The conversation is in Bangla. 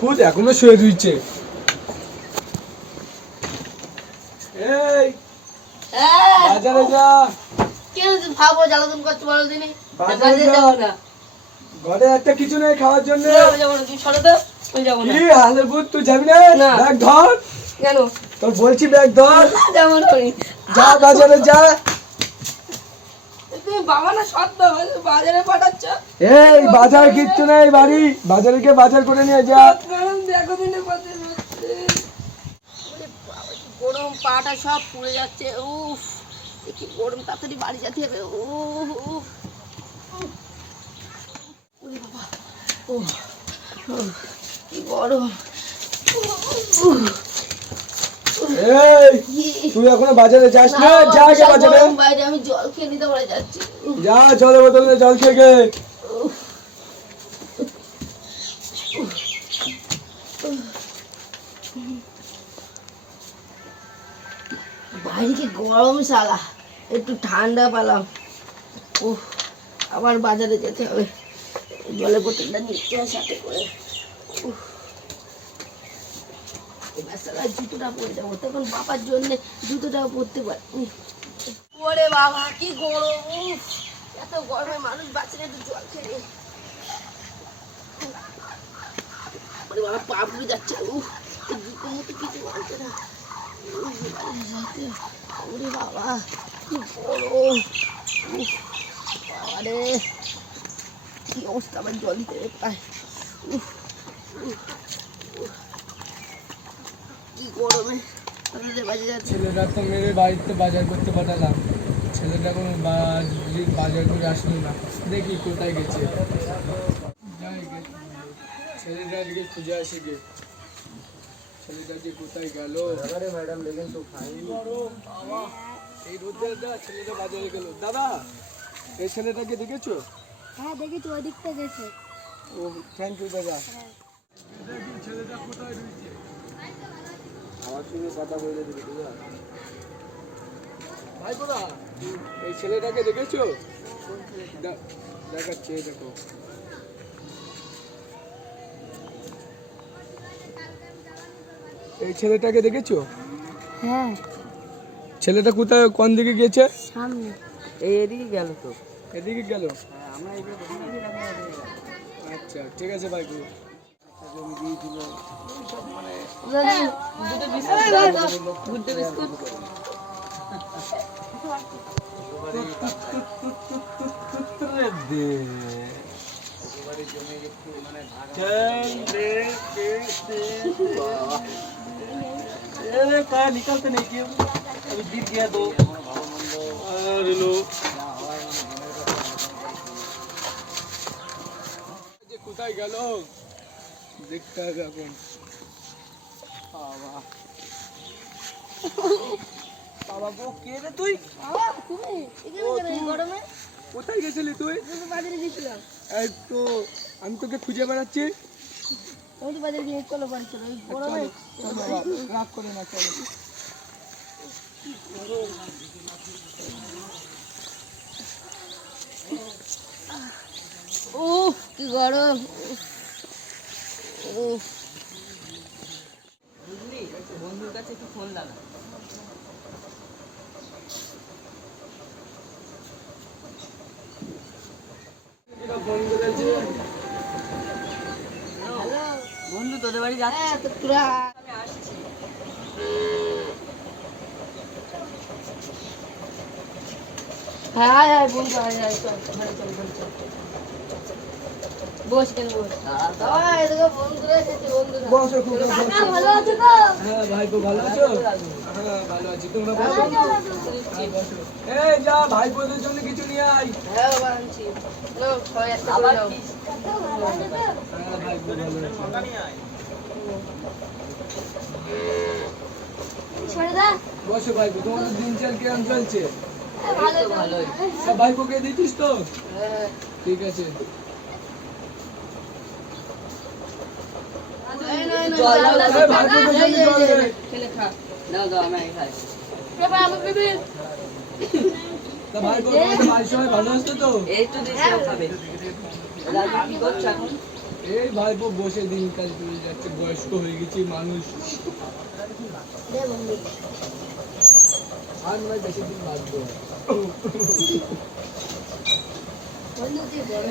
পুত এখনো শুয়ে রয়েছে। এই বাজারে যা। কেন ভাবো জ্বালাতন করছো বলো দিনই? বাজারে যাও না। ঘরে একটা কিছু নেই খাওয়ার জন্য। যাবো না, তুমি সরো তো। আমি যাবো না। কি হালের পুত, তুই যাবি না? ব্যাগ ধর। কেন? তোর বলছি ব্যাগ ধর। যাবো না আমি। যা বাজারে যা। তুমি বাবা না সত্য বাজারে পাঠাচ্ছ? এই বাজার কিচ্ছু নেই বাড়ি, বাজারে গিয়ে বাজার করে নিয়ে যা। দেখো দিনে গরম, পাটা সব পুড়ে যাচ্ছে। উফ কি গরম, তাড়াতাড়ি বাড়ি যেতে হবে। ওরে বাবা, ও কি গরম। এই তুই এখনো বাজারে যাস না? যা আগে বাজারে। বাইরে আমি জল খেয়ে নিতে পারে যাচ্ছি। যা জলের বোতলে জল খেয়ে গে। বাইরে কি গরম শালা, একটু ঠান্ডা পেলাম। উফ আবার বাজারে যেতে হবে, জলের বোতলটা নিচ্ছে সাথে করে। জুতোটা পরে যাবো, তখন বাবার জন্য জুতোটাও পরতে পারি। ওরে বাবা কি গরম, উফ এত গরমে মানুষ বাঁচে না, একটু জল খেয়ে। ওরে বাবা পা পুড়ে যাচ্ছে। উফ জুতো মতো কিছু বলছে না। ওরে বাবা কি গরম, উফ বাবারে কি অবস্থা। আমার জল দিতে পায়। কি গরমে বাজে যাচ্ছে। ছেলেটা তো মেরে বাড়িতে বাজার করতে পাঠালাম, ছেলেটা কোনো বাজার করে আসলো না। দেখি কোথায় গেছে। ছেলেটা আজকে খুঁজে আসি গে। ছেলেটা যে কোথায় গেল। ম্যাডাম দেখেন তো এই রোদে ছেলেটা বাজারে গেল। দাদা এই ছেলেটাকে দেখেছো? হ্যাঁ দেখেছি, ওই দিকটা গেছে। ও থ্যাংক ইউ দাদা। ছেলেটা কোথায় রয়েছে? আমার সঙ্গে কথা বলে দিবি দাদা। ভাই কোথা এই ছেলেটাকে দেখেছো? দেখাচ্ছে, দেখো। এই ছেলেটাকে দেখেছো? হ্যাঁ ছেলেটা কোথায়, কোন দিকে গেছে? সামনে। এদিকে গেল তো। এদিকে গেল? আচ্ছা ঠিক আছে ভাই। গুড্ডে বিস্কুট। निकलते नहीं क्यों? अभी गिर गया तो কোথায় গেল দেখতে হবে এখন। বাবা গো কে রে তুই? গরমে কোথায় গেছিলি তুই? বাজারে গেছিলাম। এই তো আমি তোকে খুঁজে বেড়াচ্ছি। ওই তো বাজারে গিয়ে চলো বাড়ি চলো, এই গরমে। রাগ করে না, চলো। উফ কি গরম। উফ বুঝলি, বন্ধুর কাছে একটু ফোন লাগা। বন্ধু তোদের বাড়ি যাচ্ছে তোরা? আমি আসছি। হ্যাঁ হ্যাঁ বন্ধু চল ঘরে চল ঘরে চল। বস কেন বস। এদিকে বন্ধুরা এসেছে, বন্ধুরা। বসো খুব ভালো আছো তো? হ্যাঁ ভাই তো ভালো আছো? হ্যাঁ ভালো আছি, তোমরা বসো। হ্যাঁ বসো। এই যা ভাই বোনদের জন্য কিছু নিয়ে আয়। হ্যাঁ বাবা আনছি। নাও সবাই একটা করে নাও। হ্যাঁ ভাই বোন ভালো আছে। সরদা বসো ভাই, তোমাদের দিনচাল কেমন চলছে? ভালো ভালোই। সব ভাই বোকে দিচ্ছিস তো? হ্যাঁ ঠিক আছে। জল দাও, দাও, এই ভাই বোনের জন্য জল দে। খেলে খা। দাও দাও আমি খাই। বাবা আমাকে দিবি? তা ভাই বোন তোমাদের বাড়ির সবাই ভালো আছে তো? এই তো দিছি খাবে। রাজু কি করছ এখন? এই ভাইপো বসে দিনকাল চলে যাচ্ছে, বয়স্ক হয়ে গেছি মানুষ, দে বন্ধু। আর নয় বেশি দিন বাঁচবো। বন্ধু তুই বড়